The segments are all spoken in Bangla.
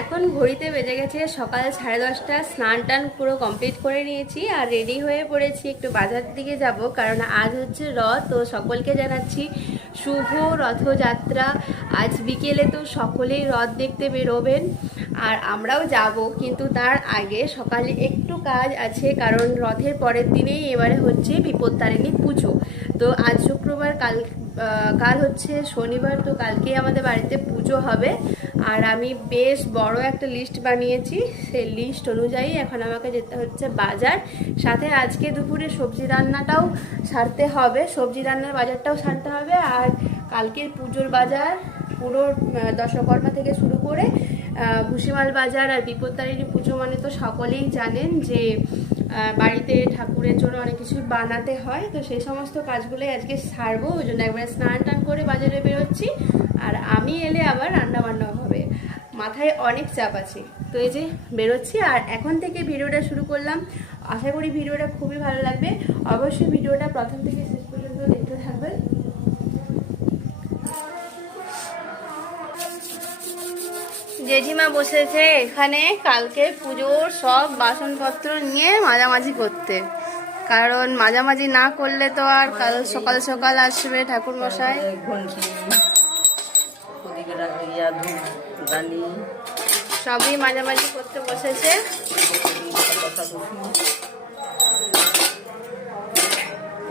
এখন ঘড়িতে বেজে গেছে সকাল সাড়ে দশটা। স্নান টান পুরো কমপ্লিট করে নিয়েছি আর রেডি হয়ে পড়েছি একটু বাজার দিকে যাব, কারণ আজ হচ্ছে রথ, তো সকলকে জানাচ্ছি শুভ রথযাত্রা। আজ বিকেলে তো সকলেই রথ দেখতে বেরোবেন, আর আমরাও যাব, কিন্তু তার আগে সকালে একটু কাজ আছে, কারণ রথের পরের দিনেই এবারে হচ্ছে বিপত্তারিণী পুজো। তো আজ শুক্রবার কাল কাল হচ্ছে শনিবার, তো কালকেই আমাদের বাড়িতে পুজো হবে। আর আমি বেশ বড় একটা লিস্ট বানিয়েছি। সেই লিস্ট অনুযায়ী এখন আমাকে যেতে হচ্ছে বাজার। সাথে আজকে দুপুরে সবজি রান্নাটাও সারতে হবে। সবজি রান্নার বাজারটাও সারতে হবে। আর কালকের পুজোর বাজার পুরো দশকর্মা থেকে শুরু করে ভুসিমাল বাজার আর বিপত্তারিণী পুজো মানে তো সকলেই জানেন যে বাড়িতে ঠাকুরের জন্য অনেক কিছু বানাতে হয়, তো সেই সমস্ত কাজগুলোই আজকে সারবো। ওই জন্য একবারে স্নান টান করে বাজারে বেরোচ্ছি, আর আমি এলে আবার রান্না বান্না হবে। মাথায় অনেক চাপ আছে। তো এই যে বেরোচ্ছি, আর এখন থেকে ভিডিওটা শুরু করলাম। আশা করি ভিডিওটা খুবই ভালো লাগবে। অবশ্যই ভিডিওটা প্রথম থেকে শেষ পর্যন্ত দেখতে থাকবেন। জেঠিমা বসেছে এখানে কালকে পুজোর সব বাসনপত্র নিয়ে মাঝামাঝি করতে। কারণ মাঝামাঝি না করলে তো আর কাল সকাল সকাল আসবে ঠাকুর মশাই সবই মাঝামাঝি করতে বসেছে কষাকষি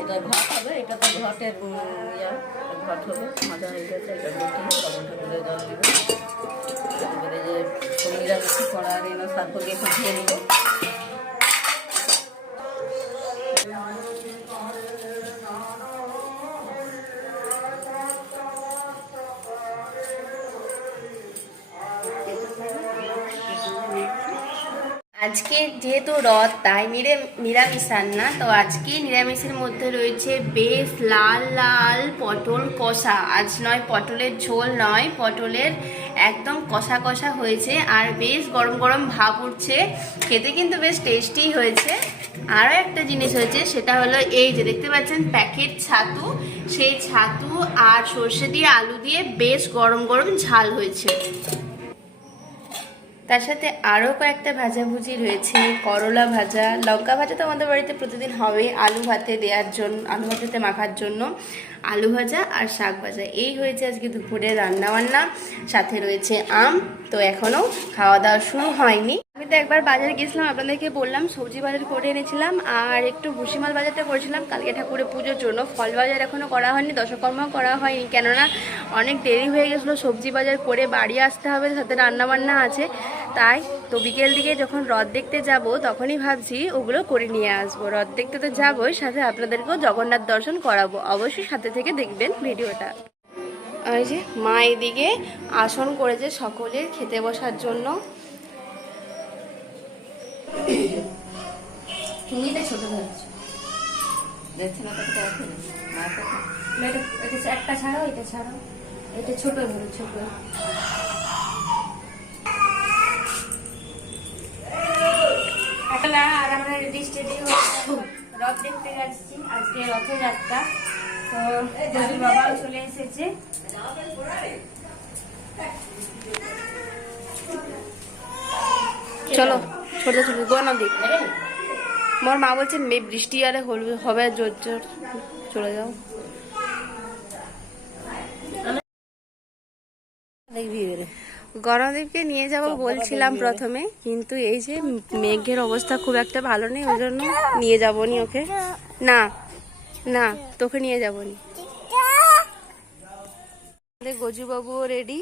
এটা ঘট হবে, এটা তো ঘটের ইয়া, ঘট হবে, মাজা হয়ে গেছে, এটা ঘটি জল দিবে। তারপরে যে নিরামিষি করা আর এনে দিয়ে একটু ধুয়ে নিব আজকে যেহেতু রথ, তাই নিরে নিরামিষ রান্না। তো আজকে নিরামিষের মধ্যে রয়েছে বেশ লাল লাল পটল কষা। আজ নয়, পটলের ঝোল নয়, পটলের একদম কষা কষা হয়েছে। আর বেশ গরম গরম ভাব উঠছে। খেতে কিন্তু বেশ টেস্টি হয়েছে। আরও একটা জিনিস হয়েছে, সেটা হলো এই যে দেখতে পাচ্ছেন প্যাকেট ছাতু। সেই ছাতু আর সর্ষে দিয়ে আলু দিয়ে বেশ গরম গরম ঝাল হয়েছে। তার সাথে আরও কয়েকটা ভাজাভুজি রয়েছে, করলা ভাজা, লঙ্কা ভাজা তো আমাদের বাড়িতে প্রতিদিন হবে, আলু ভাতে দেওয়ার জন্য, আলু ভাতেতে মাখার জন্য আলু ভাজা আর শাক ভাজা। এই হয়েছে আজকে দুপুরে রান্নাবান্না, সাথে রয়েছে আম, তো এখনও খাওয়া দাওয়া শুরু হয়নি। আমি তো একবার বাজারে গেছিলাম আপনাদেরকে বললাম, সবজি বাজার করে এনেছিলাম, আর একটু ভুসিমাল বাজারটা করেছিলাম। কালকে ঠাকুরের পুজোর জন্য ফল বাজার এখনও করা হয়নি, দশকর্মাও করা হয়নি, কেননা অনেক দেরি হয়ে গেছিল সবজি বাজার করে বাড়ি আসতে হবে সাথে রান্না বান্না আছে। তাই তো বিকেল দিকে যখন রথ দেখতে যাব, তখনই ভাবছি ওগুলো করে নিয়ে আসব। রথ দেখতে তো যাবোই, সাথে আপনাদেরকেও জগন্নাথ দর্শন করাবো। অবশ্যই সাথে থেকে দেখবেন ভিডিওটা। আর যে মা এদিকে আসন করেছে সকলের খেতে বসার জন্য। তুমি এটা ছোট ধরেছো দেখছি না কত এটা একটা ছাড়াও এটা ছাড়াও এটা ছোট ধরো ছোট আর আমরা রেডি স্টেডি রথ দেখতে যাচ্ছি, আজকে রথযাত্রা তো জসুর বাবাও চলে এসেছে। চলো। ছোট ছোট গোনা দিক মোর মা বলছে মে বৃষ্টি আরে হবে, জোর জোর, চলে যাও। রে নিয়ে যাব বলছিলাম প্রথমে, কিন্তু এই যে মেঘের অবস্থা খুব একটা ভালো নেই, ওই জন্য নিয়ে যাব নি ওকে। না না, তোকে নিয়ে যাব নি গজুবাবুও রেডি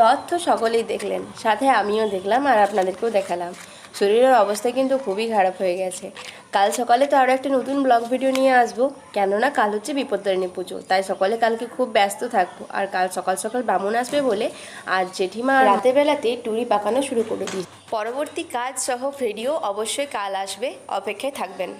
রথ তো সকলেই দেখলেন, সাথে আমিও দেখলাম আর আপনাদেরকেও দেখালাম। শরীরের অবস্থা কিন্তু খুবই খারাপ হয়ে গেছে। কাল সকালে তো আরও একটা নতুন ব্লগ ভিডিও নিয়ে আসব, কেননা কাল হচ্ছে বিপত্তারিণী পুজো, তাই সকালে কালকে খুব ব্যস্ত থাকব। আর কাল সকাল সকাল বামুন আসবে বলে আর জেঠিমা রাতে বেলাতে টুরি পাকানো শুরু করে দিই পরবর্তী কাজ সহ ভিডিও অবশ্যই কাল আসবে, অপেক্ষায় থাকবেন।